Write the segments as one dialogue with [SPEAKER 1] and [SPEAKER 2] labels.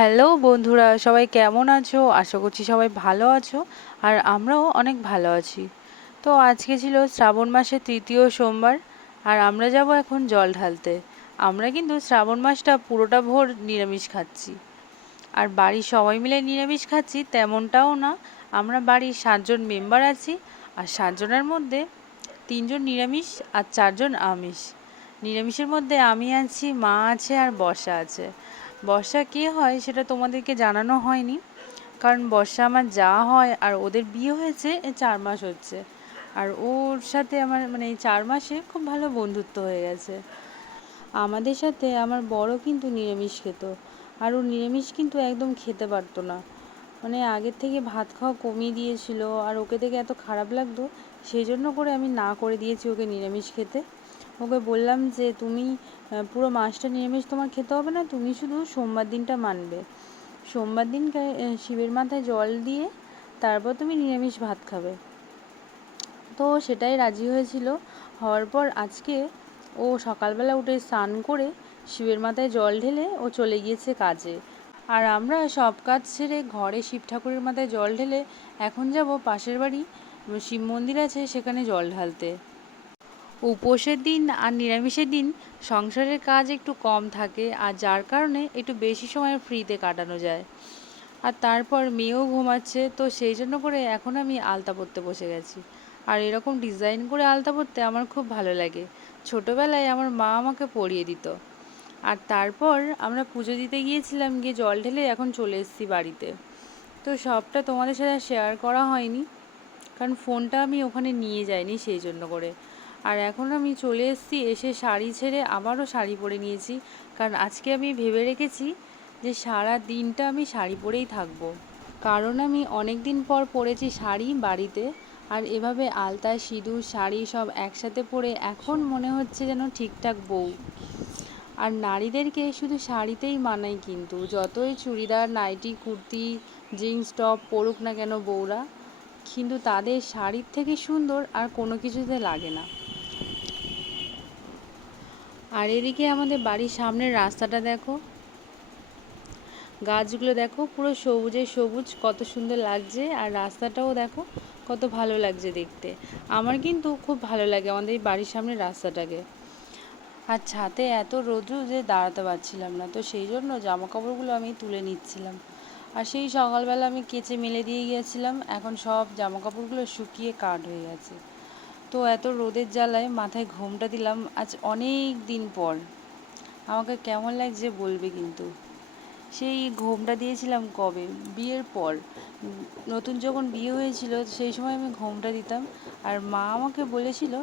[SPEAKER 1] Hello বন্ধুরা, সবাই কেমন আছো? আশা করছি সবাই ভালো আছো, আর আমরাও অনেক ভালো আছি। তো আজকে ছিল শ্রাবণ মাসের তৃতীয় সোমবার, আর আমরা যাব এখন জল ঢালতে। আমরা কিন্তু শ্রাবণ মাসটা পুরোটা ভোর নিরামিষ খাচ্ছি। আর বাড়ির সবাই মিলে নিরামিষ খাচ্ছি তেমনটাও না। আমরা বাড়ির সাতজন মেম্বার আছি, আর সাতজনের মধ্যে তিনজন নিরামিষ আর চারজন আমিষ। নিরামিষের মধ্যে আমি আছি, মা আছে আর বর্ষা আছে। বর্ষা কে হয় সেটা তোমাদেরকে জানানো হয়নি। কারণ বর্ষা আমার যা হয় আর ওদের বিয়ে হয়েছে চার মাস হচ্ছে। আর ওর সাথে আমার মানে এই চার মাসে খুব ভালো বন্ধুত্ব হয়ে গেছে। আমাদের সাথে আমার বড় কিন্তু নিরামিষ খেত। আর ও নিরামিষ কিন্তু একদম খেতে পারতো না। মানে আগের থেকে ভাত খাওয়া কমিয়ে দিয়েছিল আর ওকে দেখে এত খারাপ লাগতো, সেই জন্য করে আমি না করে দিয়েছি ওকে নিরামিষ খেতে। ওকে বললাম যে, তুমি পুরো মাসটা নিরামিষ তোমার খেতে হবে না, তুমি শুধু সোমবার দিনটা মানবে। সোমবার দিন শিবের মাথায় জল দিয়ে তারপর তুমি নিরামিষ ভাত খাবে। তো সেটাই রাজি হয়েছিল। হওয়ার পর আজকে ও সকালবেলা উঠে স্নান করে শিবের মাথায় জল ঢেলে ও চলে গিয়েছে কাজে। আর আমরা সব কাজ ছেড়ে ঘরে শিব ঠাকুরের মাথায় জল ঢেলে এখন যাব পাশের বাড়ি শিব মন্দির আছে সেখানে জল ঢালতে। উপোসের দিন আর নিরামিষের দিন সংসারের কাজ একটু কম থাকে আর যার কারণে একটু বেশি সময় ফ্রিতে কাটানো যায়। আর তারপর মেয়েও ঘুমাচ্ছে, তো সেই জন্য করে এখন আমি আলতা পরতে বসে গেছি। আর এরকম ডিজাইন করে আলতা পরতে আমার খুব ভালো লাগে। ছোটোবেলায় আমার মা আমাকে পরিয়ে দিত। আর তারপর আমরা পুজো দিতে গিয়েছিলাম, গিয়ে জল ঢেলে এখন চলে এসেছি বাড়িতে। তো সবটা তোমাদের সাথে শেয়ার করা হয়নি, কারণ ফোনটা আমি ওখানে নিয়ে যাইনি সেই জন্য করে। আর এখন আমি চলে এসেছি, এসে শাড়ি ছেড়ে আবারও শাড়ি পরে নিয়েছি। কারণ আজকে আমি ভেবে রেখেছি যে সারা দিনটা আমি শাড়ি পরেই থাকব। কারণ আমি অনেক দিন পর পরেছি শাড়ি বাড়িতে আর এভাবে আলতা, সিঁদুর, শাড়ি সব একসাথে পরে এখন মনে হচ্ছে যেন ঠিকঠাক বউ। আর নারীদেরকে শুধু শাড়িতেই মানাই কিন্তু, যতই churidar, nightie, kurti, jeans, top পরুক না কেন বউরা, কিন্তু তাদের শাড়ির থেকে সুন্দর আর কোনো কিছুতে লাগে না। আর এদিকে আমাদের বাড়ির সামনের রাস্তাটা দেখো। গাছগুলো দেখো, পুরো সবুজে সবুজ, কত সুন্দর লাগছে। আর রাস্তাটাও দেখো, কত ভালো লাগছে দেখতে। আমার কিন্তু খুব ভালো লাগে আমাদের এই বাড়ির সামনের রাস্তাটাকে। আর ছাতে এত রোদ্রু যে দাঁড়াতে পারছিলাম না, তো সেই জন্য জামা কাপড়গুলো আমি তুলে নিচ্ছিলাম। আর সেই সকালবেলা আমি কেচে মেলে দিয়ে গিয়েছিলাম, এখন সব জামা কাপড়গুলো শুকিয়ে কাঠ হয়ে গেছে। তো এত রোদের জ্বালায় মাথায় ঘোমটা দিলাম আজ অনেক দিন পর। আমাকে কেমন লাগছে বলবে কিন্তু। সেই ঘোমটা দিয়েছিলাম কবে? বিয়ের পর। নতুন যখন বিয়ে হয়েছিল, সেই সময় আমি ঘোমটা দিতাম। আর মা আমাকে বলেছিল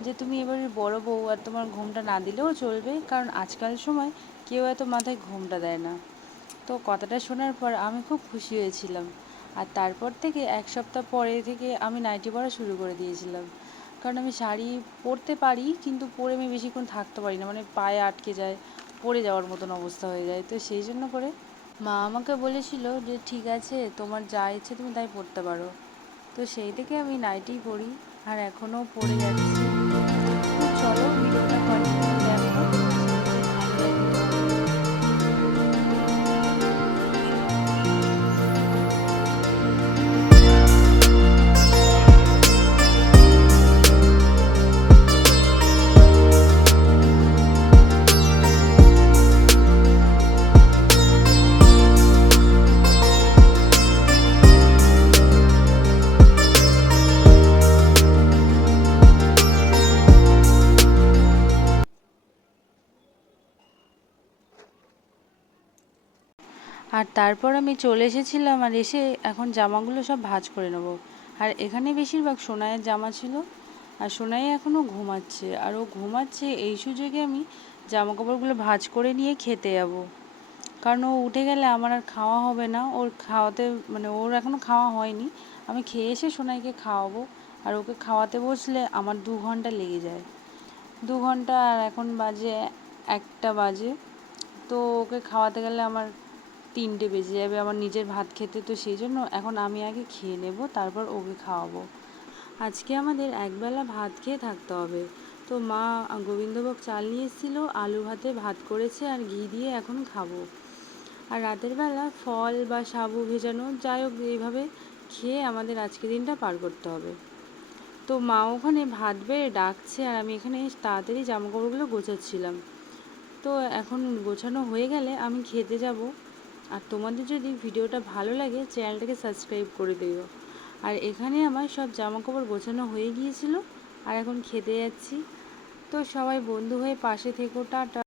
[SPEAKER 1] যে, তুমি এবারে বড় বউ আর তোমার ঘোমটা না দিলেও চলবে, কারণ আজকাল সময় কেউ এত মাথায় ঘোমটা দেয় না। তো কথাটা শোনার পর আমি খুব খুশি হয়েছিলাম। আর তারপর থেকে এক সপ্তাহ পরে থেকে আমি নাইটি পরা শুরু করে দিয়েছিলাম। কারণ আমি শাড়ি পরতে পারি, কিন্তু পরে আমি বেশিক্ষণ থাকতে পারি না। মানে পায়ে আটকে যায়, পড়ে যাওয়ার মতন অবস্থা হয়ে যায়। তো সেই জন্য করে মা আমাকে বলেছিল যে, ঠিক আছে, তোমার যা ইচ্ছে তুমি তাই পড়তে পারো। তো সেই থেকে আমি নাইটি পড়ি, আর এখনও পড়ে যাচ্ছি। চলো, ভিডিওটা আর তারপর আমি চলে এসেছিলাম আর এসে এখন জামাগুলো সব ভাঁজ করে নেব। আর এখানে বেশিরভাগ সোনাইয়ের জামা ছিল আর সোনাই এখনও ঘুমাচ্ছে। আর ও ঘুমাচ্ছে এই সুযোগে আমি জামা কাপড়গুলো ভাঁজ করে নিয়ে খেতে যাব। কারণ ও উঠে গেলে আমার আর খাওয়া হবে না। ওর খাওয়াতে মানে ওর এখনও খাওয়া হয়নি। আমি খেয়ে এসে সোনাইকে খাওয়াবো। আর ওকে খাওয়াতে বসলে আমার দু ঘণ্টা লেগে যায়। দু ঘণ্টা আর এখন বাজে একটা বাজে। তো ওকে খাওয়াতে গেলে আমার তিনটে বেজে যাবে আমার নিজের ভাত খেতে, তো সেই জন্য এখন আমি আগে খেয়ে নেব, তারপর ওকে খাওয়াবো। আজকে আমাদের একবেলা ভাত খেয়ে থাকতে হবে। তো মা গোবিন্দভোগ চাল নিয়ে এসেছিল, আলু ভাতে ভাত করেছে আর ঘি দিয়ে এখন খাব। আর রাতের বেলা ফল বা সাবু ভেজানো, যাই হোক এইভাবে খেয়ে আমাদের আজকে দিনটা পার করতে হবে। তো মা ওখানে ভাত বেড়ে ডাকছে আর আমি এখানে তাড়াতাড়ি জামা কাপড়গুলো গোছাচ্ছিলাম। তো এখন গোছানো হয়ে গেলে আমি খেতে যাব। তোমাদের যদি ভিডিওটা ভালো লাগে, চ্যানেলটাকে সাবস্ক্রাইব করে দিও। আর এখানে আমার সব জামা কাপড় গোছানো হয়ে গিয়েছিল। আর এখন খেতে যাচ্ছি। তো সবাই বন্ধু হয়ে পাশে থেকো, টাটা।